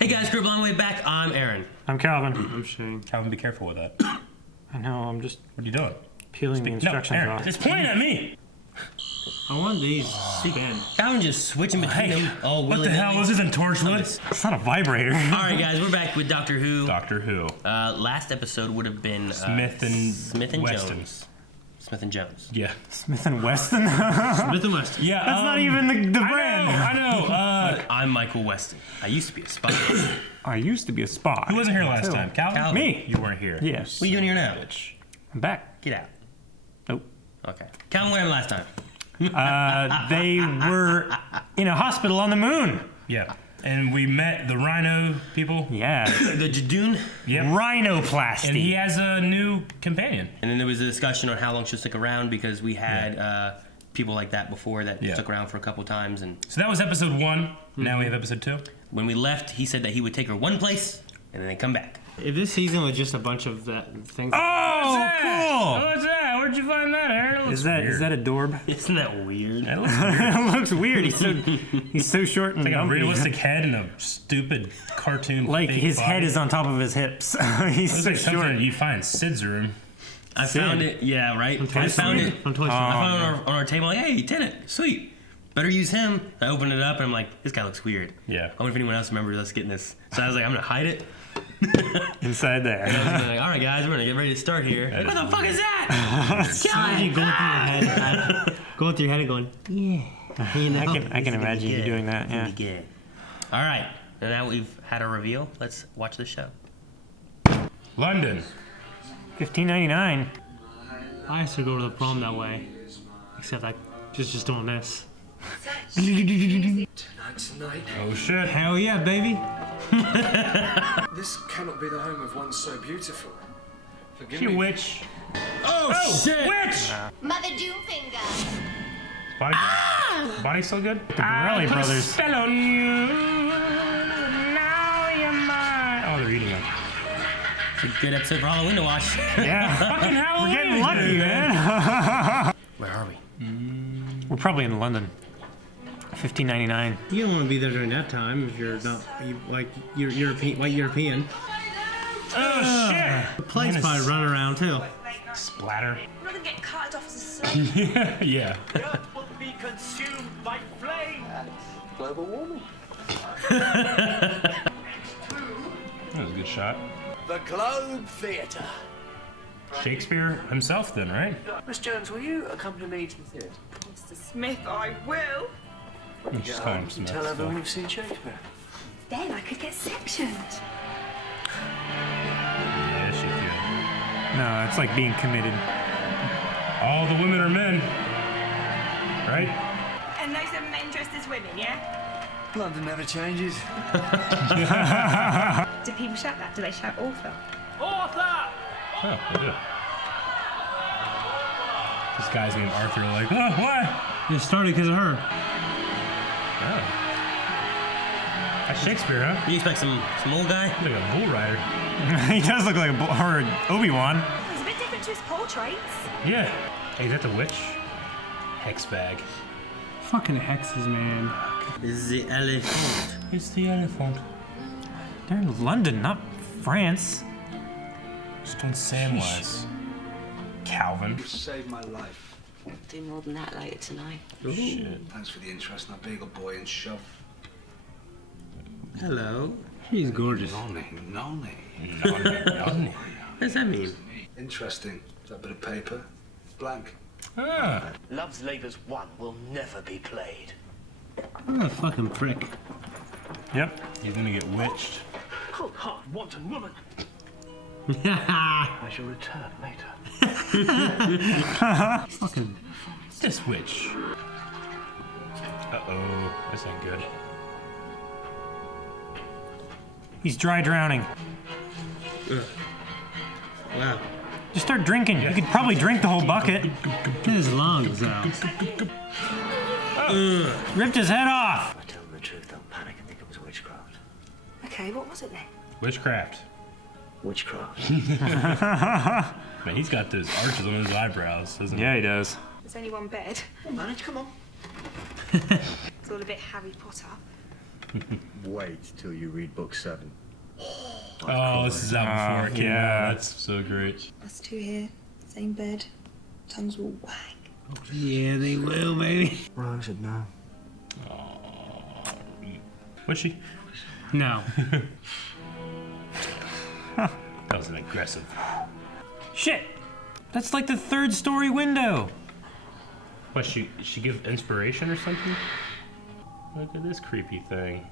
Hey guys, Crib on the way back. I'm Aaron. I'm Calvin. I'm Shane. Calvin, be careful with that. I know, I'm just What are you doing? peeling the instructions Aaron, off. it's pointing at me. I want these spin. Calvin just switching between them. Oh, What the hell? This isn't Torchwood. It's not a vibrator. Alright guys, we're back with Doctor Who. Doctor Who. Last episode would have been Smith and Weston. Jones. Smith and Jones. Yeah. Smith and Weston? Smith and Weston. Yeah. That's not even the brand. I know. I'm Michael Weston. I used to be a spy. I used to be a spy. Who wasn't here last time? Calvin? Me. You weren't here. Yes. What are you doing here now? I'm back. Get out. Nope. Okay. Calvin, where am I last time? They were in a hospital on the moon. Yeah. And we met the Rhino people. Yeah. The Jadoon. Yep. Rhinoplasty. And he has a new companion. And then there was a discussion on how long she'll stick around because we had people like that before that stuck around for a couple times. And So that was episode 1. Now we have episode 2. when we left, he said that he would take her one place and then they come back. If this season was just a bunch of that things. Oh, cool. What's that? Where'd you find that, Aaron? Is that a dorb? Isn't that weird? That looks weird. It looks weird. He's so short and Like a dumpy. realistic head and a stupid cartoon. Like fake his body. head is on top of his hips. He's Looks so like something short. you find in Sid's room. I found it. Yeah, right. Toy I found Story. it. From Toy Story. I found it on our table. Like, hey, Tenet, sweet. Better use him. I opened it up and I'm like, this guy looks weird. Yeah. I wonder if anyone else remembers us getting this. So I was like, I'm gonna hide it. Inside there. I was like, all right, guys, we're gonna get ready to start here. What the fuck is that? Imagine going through your head and going, yeah. You know? I can imagine you doing that. Yeah. Good. All right. Now we've had a reveal. Let's watch the show. London. $15.99. I used to go to the prom that way. Except I just doing this. Tonight's the night. Oh shit. Hell yeah, baby. This cannot be the home of one so beautiful. Forgive You me. witch. Oh, shit. Witch! Mother Doomfinger. Body still good? The Borelli brothers. Spell on you. Now you're mine. Oh, they're eating them. It's a good episode for Halloween to watch. Yeah. Fucking Halloween. We're getting lucky, man. Where are we? We're probably in London. $15.99. You don't want to be there during that time if you're not, you're European, white European. Oh shit. The plagues probably run around too. Splatter. Rather than get carted off as a slave. Yeah. will be consumed by flame. Global warming. That was a good shot. The Globe Theatre. Shakespeare himself then, right? Miss Jones, will you accompany me to the theatre? Mr. Smith, I will. You just call him You Smith. tell everyone so. we've seen Shakespeare. Then I could get sectioned. Yeah, she could. No, it's like being committed. All the women are men. Right? And those are men dressed as women, yeah? London never changes. Do people shout that? Do they shout author? Author! Oh, they do. This guy's named Arthur, like, what? It started because of her. Oh. That's Shakespeare, huh? You expect some old guy? Like a bull rider. He does look like or Obi-Wan. It's a bit different to his portraits. Yeah. Hey, is that the witch? Hex bag. Fucking hexes, man. This is the elephant. It's the elephant. They're in London, not France. Just doing Samwise. Calvin. You saved my life. Do more than that later tonight. Shit. Thanks for the interest in that bagel boy and shove. Hello. She's gorgeous. Nonny. What does that mean? Interesting. That bit of paper. Blank. Ah. Love's Labour's One will never be played. What a fucking prick. Yep. He's gonna get witched. Cold, hard, wanton woman. I shall return later. Fucking. This witch. Uh-oh. This ain't good. He's dry drowning. Wow. Just start drinking. You could probably drink the whole bucket. His lungs out. Ripped his head off. I tell them the truth, don't panic and think it was witchcraft. Okay, what was it then? Witchcraft. Witchcraft. Man, he's got those arches on his eyebrows, doesn't he? Yeah, he does. There's only one bed. Manage, come on. It's all a bit Harry Potter. Wait till you read book 7. Oh, this is out before it came out. That's so great. Us two here, same bed, tongues will wag. Yeah, they will, baby. Rose said no. What's she? No. That was an aggressive. Shit! That's like the 3rd story window. What, she give inspiration or something? Look at this creepy thing.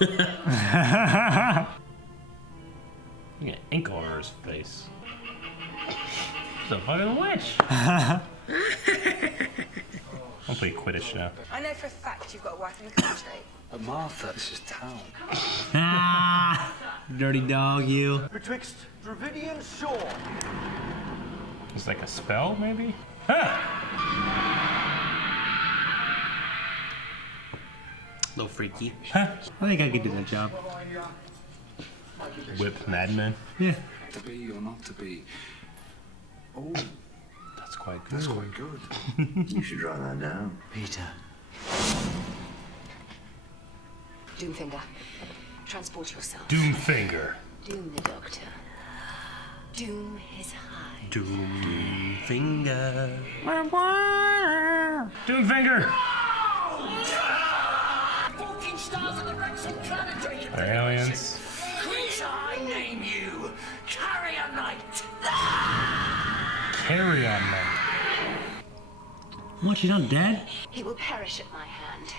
Look at ink all over his face. She's a fucking witch. I'll play Quidditch now. I know for a fact you've got a wife in the country. But Martha, this is town. Ah, dirty dog, you. Betwixt Dravidian shore. It's like a spell, maybe? Ha! A little freaky. I think I could do that job. Whip madman. Yeah. To be or not to be. Oh, That's quite good. that's quite good. You should write that down. Peter. Doomfinger, transport yourself. Doomfinger. Doom the doctor. Doom his hide. Doom finger. Doomfinger! Walking stars of the Wrexham Planetary. Aliens. Creature, I name you. Carrier Knight. Carry on, man. What, she's not dead? He will perish at my hand.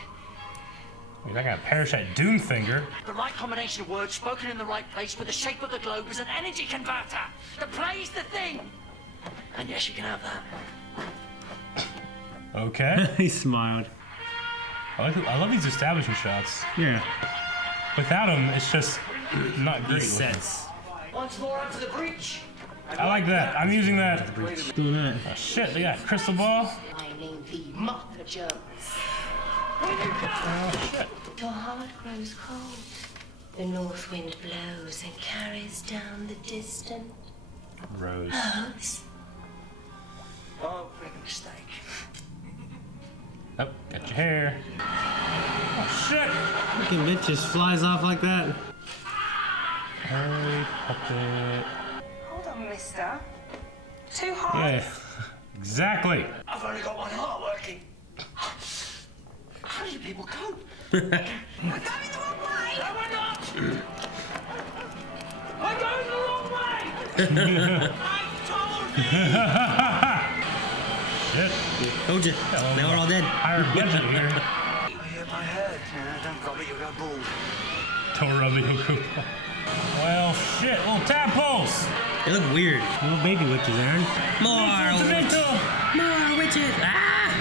You're not gonna perish at Doomfinger. The right combination of words spoken in the right place with the shape of the globe is an energy converter. The play's the thing. And yes, you can have that. Okay. He smiled. I love these establishing shots. Yeah. Without them, it's just not great. These looking. sets. Once more onto the breach. I like that. I'm using that. Doing that. Oh, shit, they got crystal ball. I name thee Martha Jones. Oh, shit. Your heart grows cold. The north wind blows and carries down the distant Rose. roads. Oh, big mistake. Oh, got your hair. Oh, shit. Fucking bitch just flies off like that. Hurry, puppet. Hold on, mister. Too hard. Yeah, exactly. I've only got one heart working. How do you people cope? We're going the wrong way. No, we're not. I'm going the wrong way. I told you. Shit. Told you. Now we're all dead. Higher budget here. I hit my head. Don't rub it, you'll go bald. Don't rub it, you'll go. Well, shit. Little tadpoles. They look weird. Little baby witches, Aaron. More witches. More witches. Ah!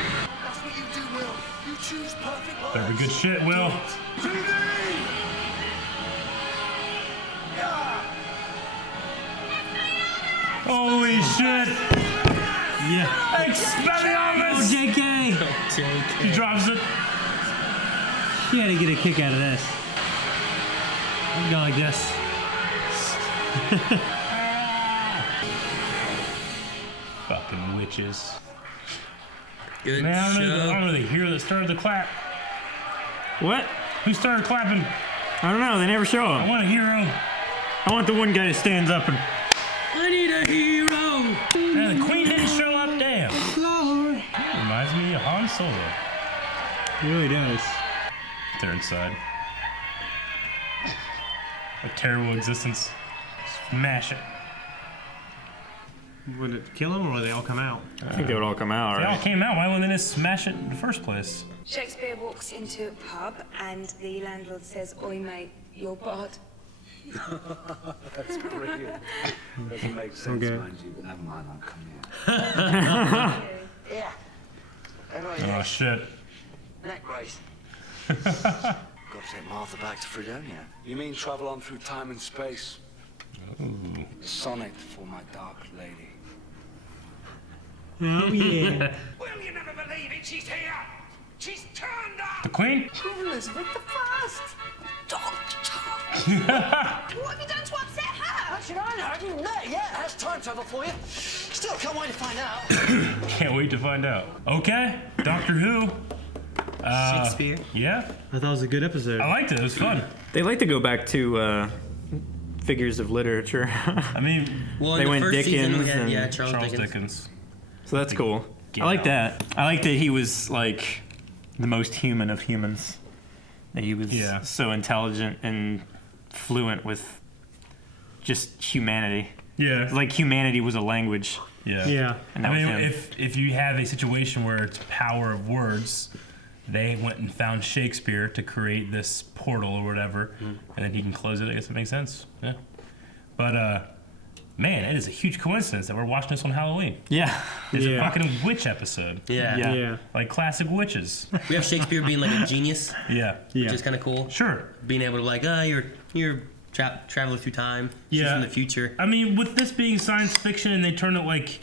That's what you do, Will. You choose perfect words. Better be good shit, Will. Holy shit. Yeah. Expelliarmus! JK! He drops it. She had to get a kick out of this. I'm going like this. Fucking witches. Good Man, I show. don't know the hero that started the clap. What? Who started clapping? I don't know. They never show I him. want a hero. I want the one guy that stands up and. I need a hero. Man, the queen didn't show up. Damn. Reminds me of Han Solo. He really does. They're inside. A terrible existence. Smash it. Would it kill him or would they all come out? I think they would all come out, They all came out. Why wouldn't they just smash it in the first place? Shakespeare walks into a pub and the landlord says, "Oi, mate, you're bod." That's brilliant. Doesn't make sense, Okay. mind you, but never mind, I'll come here. Yeah. Anyway, Oh shit. neck brace. Got to take Martha back to Fredonia. You mean travel on through time and space? Sonnet for my dark lady. Oh, yeah. Will you never believe it? She's here. She's turned up. The queen? Elizabeth the First. Doctor. What have you done to upset her? Actually, I know. Yeah, that's time travel for you. Still, can't wait to find out. Can't wait to find out. Okay, Doctor Who. Shakespeare. Yeah, I thought it was a good episode. I liked it. It was fun. They like to go back to figures of literature. I mean, Well, They in the went first season, we Dickens had, and yeah, Charles Charles Dickens. Dickens. So that's cool. Get I like out. that. I like that he was like the most human of humans. That he was Yeah. so intelligent and fluent with just humanity. Yeah. Like humanity was a language. Yeah. Yeah. And that I was mean, him. if you have a situation where it's power of words, they went and found Shakespeare to create this portal or whatever, and then he can close it. I guess it makes sense. Yeah. But man, it is a huge coincidence that we're watching this on Halloween. Yeah. It's a Yeah. fucking witch episode, Yeah. Yeah. Yeah. like classic witches. We have Shakespeare being like a genius, Yeah. Yeah. which is kind of cool. Sure. Being able to like, you're traveling through time. She's Yeah. from the future. I mean, with this being science fiction and they turn it like,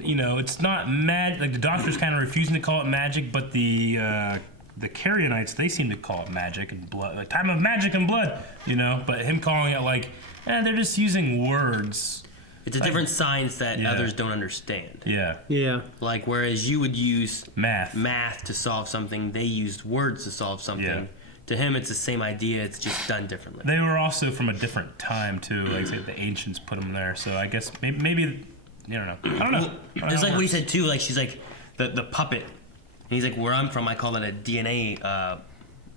it's not mad. Like the doctor's kind of refusing to call it magic, but the Carrionites, they seem to call it magic and blood, like time of magic and blood. But him calling it like, they're just using words. It's a different science that Yeah. others don't understand. Yeah. Yeah. Like whereas you would use Math. to solve something, they used words to solve something. Yeah. To him, it's the same idea. It's just done differently. They were also from a different time too. Like say, the ancients put them there, so I guess maybe I don't know. I don't know. It's like what he said too. Like she's like the puppet. And he's like, where I'm from, I call that a DNA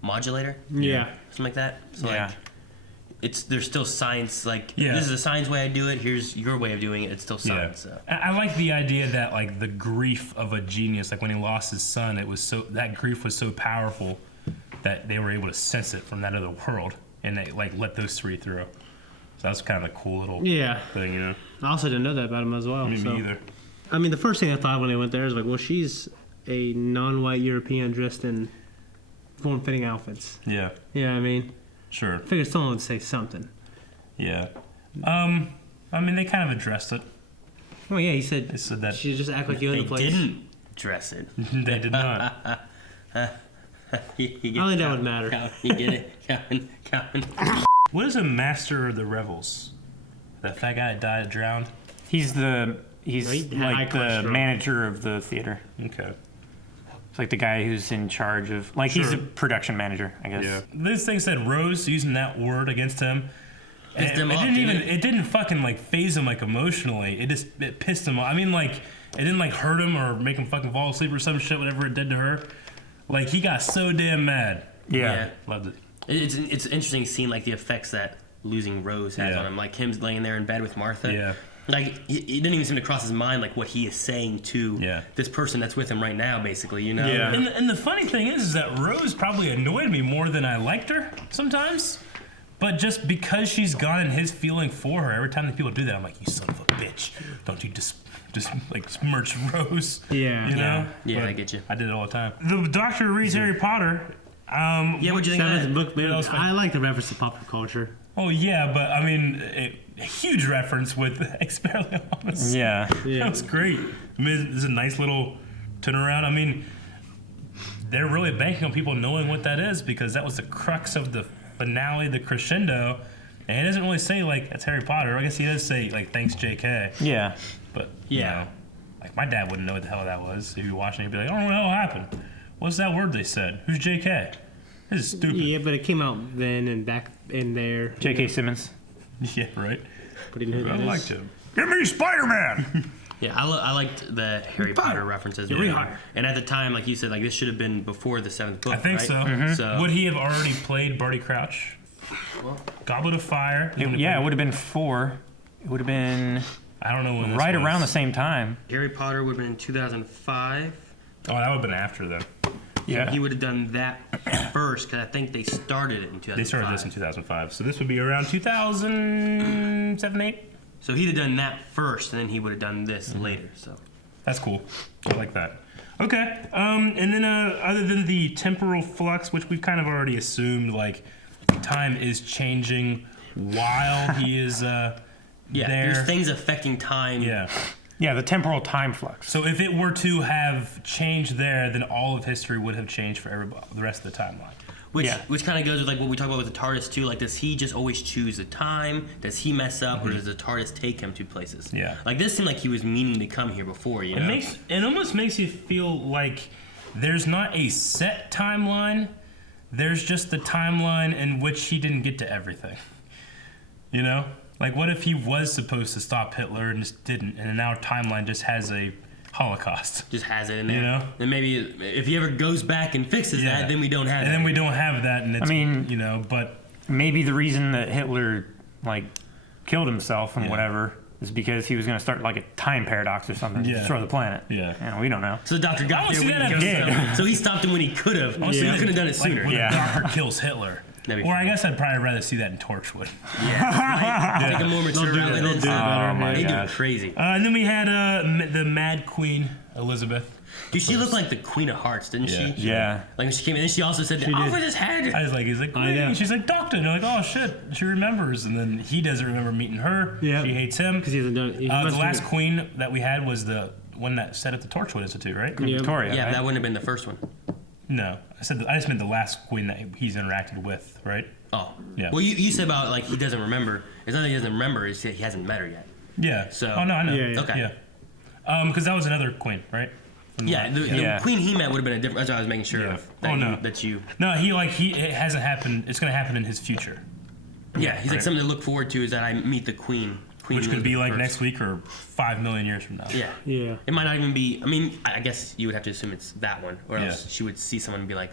modulator, Yeah. something like that. So Yeah. like, there's still science. Like Yeah. this is a science way I do it. Here's your way of doing it. It's still Yeah. science. So. I like the idea that like the grief of a genius, like when he lost his son, that grief was so powerful that they were able to sense it from that other world, and they like let those three through. So that's kind of a cool little Yeah. thing, I also didn't know that about him as well. Me so. either. I mean, the first thing I thought when I went there is like, well, she's a non-white European dressed in form-fitting outfits. Yeah, Yeah, I mean, sure. I figured someone would say something. Yeah. I mean, they kind of addressed it. Well, yeah, he said, They said that she just act like you own They the place. didn't dress it. they did not. You I don't think that would matter. Calvin, you get it, Calvin. What is a master of the revels? That fat guy that died drowned. He's He had like high the cholesterol. manager of the theater. Okay. It's like the guy who's in charge of, like, he's Sure. a production manager, I guess. Yeah. This thing said Rose using that word against him. And Pissed him it off, didn't didn't even. it? It didn't fucking like phase him like emotionally. It pissed him off. I mean, like it didn't like hurt him or make him fucking fall asleep or some shit. Whatever it did to her. Like he got so damn mad. Yeah. Loved it. It's interesting seeing like the effects that losing Rose has Yeah. on him. Like him laying there in bed with Martha. Yeah. Like it didn't even seem to cross his mind like what he is saying to Yeah. this person that's with him right now, basically. You know. Yeah. And the funny thing is that Rose probably annoyed me more than I liked her sometimes. But just because she's gone and his feeling for her, every time that people do that, I'm like, you son of a bitch. Don't you just like smirch Rose. Yeah. You know? Yeah, But I get you. I did it all the time. The doctor reads Harry Potter. Yeah, what'd you think of Seventh that? book, Yeah, that was fun. I like the reference to pop culture. Oh yeah, but I mean, a huge reference with Expelliarmus. Yeah. Yeah. That was great. I mean, it's a nice little turnaround. I mean, they're really banking on people knowing what that is because that was the crux of the finale, the crescendo. And he doesn't really say like that's Harry Potter. I guess he does say like thanks J.K. Yeah. But Yeah. like my dad wouldn't know what the hell that was. If you were watching, he'd be like, I don't know what the hell happened. What's that word they said? Who's J.K.? This is stupid. Yeah, but it came out then and back in there. J.K. Simmons. Yeah, right. But he knew who I that liked is. him. Give me Spider-Man. Yeah, I liked the Harry Potter references. You're rehire. And at the time, like you said, like this should have been before the seventh book. I think right? so. Mm-hmm. So Would he have already played Barty Crouch? Goblet of Fire. Yeah, it would have been 4. It would have been I don't know when. This right was. around the same time. Harry Potter would have been in 2005. Oh, that would have been after then. Yeah. He would have done that first because I think they started it in 2005. They started this in 2005, so this would be around 2007, 8. So he'd have done that first, and then he would have done this later. So That's cool. I like that. Okay. And then other than the temporal flux, which we've kind of already assumed, like time is changing while he is yeah, there. there's things affecting time. Yeah. Yeah, the temporal time flux. So if it were to have changed there, then all of history would have changed for everybody, the rest of the timeline. Which kind of goes with like what we talk about with the TARDIS too. Like, does he just always choose the time? Does he mess up, or does the TARDIS take him to places? Yeah. Like this seemed like he was meaning to come here before. You know. It almost makes you feel like there's not a set timeline. There's just the timeline in which he didn't get to everything. You know? Like, what if he was supposed to stop Hitler and just didn't, and now timeline just has a Holocaust? Just has it in there. You know? And maybe if he ever goes back and fixes that, then we don't have And that. then we don't have that, and it's, I mean, you know, but... Maybe the reason that Hitler, like, killed himself and Yeah. whatever is because he was going to start, like, a time paradox or something to Yeah. destroy the planet. Yeah. And we don't know. So the doctor I got wanna there see when that he episode. killed himself. So he stopped him when he could have. So he could have done it sooner. Like when Yeah. the doctor kills Hitler. That'd be Or I funny. guess I'd probably rather see that in Torchwood. Take a more mature route than this. Oh, my They do it gosh. crazy. And then we had the Mad Queen, Elizabeth. Dude, she looked like the Queen of Hearts, didn't she? Yeah. Like when she came in, and she also said, She did. "Over his head." I was like, he's like, I know. Queen. She's like, Doctor. And they're like, oh shit, she remembers. And then he doesn't remember meeting her. Yeah. She hates him. Because he hasn't done it. He The must last have- queen that we had was the one that set at the Torchwood Institute, right? Yeah. Victoria. Yeah, right? that wouldn't have been the first one. No, I just meant the last queen that he's interacted with, right? Oh. Yeah. Well, you said about like he doesn't remember. It's not that he doesn't remember. It's that he hasn't met her yet. Yeah. So- Oh no, I know. Yeah, yeah. Okay. Yeah. Because that was another queen, right? From Yeah, the Yeah. Queen he met would have been a different. That's what I was making sure Yeah. of. That Oh, no. That you. No, it hasn't happened. It's gonna happen in his future, Yeah, he's like Right. something to look forward to is that I meet the Queen. which could be Elizabeth like first. next week or 5 million years from now. Yeah. Yeah. It might not even be. I mean, I guess you would have to assume it's that one, or Yeah. else she would see someone and be like,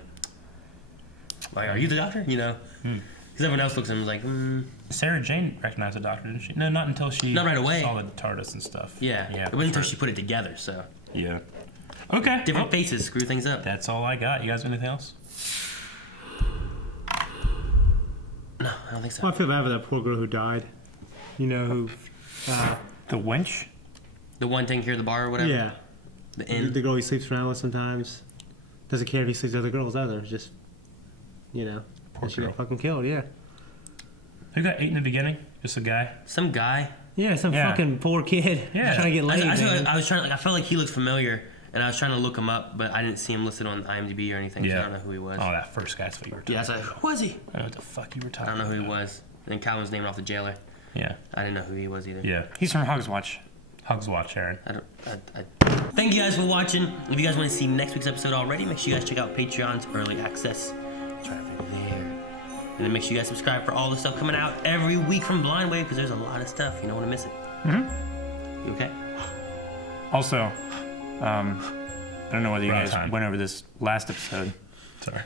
"Are you the doctor?" You know, Hmm. because everyone else looks at him and is like, Sarah Jane recognized the Doctor, didn't she? No, not until she Not right away. saw the TARDIS and stuff. "Yeah." Yeah. It wasn't until she put it together. So Yeah. Okay. different well, faces screw things up. that's all I got. You guys have anything else? No, I don't think so. Well, I feel bad for that poor girl who died. You know who? The winch? The one taking care of the bar or whatever. Yeah. The The inn. girl he sleeps around with sometimes. Doesn't care if he sleeps with other girls either. Just, you know. Poor and she girl. got fucking killed. Yeah. Who got ate in the beginning? Just a guy. Some guy. Yeah, some Yeah. fucking poor kid. Yeah. Trying to get laid. man. I was trying. Like, I felt like he looked familiar, and I was trying to look him up, but I didn't see him listed on IMDb or anything. So I don't know who he was. Oh, that first guy's what you were talking Yeah, I was like, who was he? I don't know what the fuck you were I talking don't know who he about. was. And then Calvin's naming off the jailer. Yeah. I didn't know who he was either. Yeah. He's from Hogs Watch. Hugs watch, Aaron. Thank you guys for watching. If you guys want to see next week's episode already, make sure you guys check out Patreon's early access. Try it there. And then make sure you guys subscribe for all the stuff coming out every week from Blind Wave because there's a lot of stuff. You don't want to miss it. You okay? Also, I don't know whether you We're out guys of time. went over this last episode. Sorry.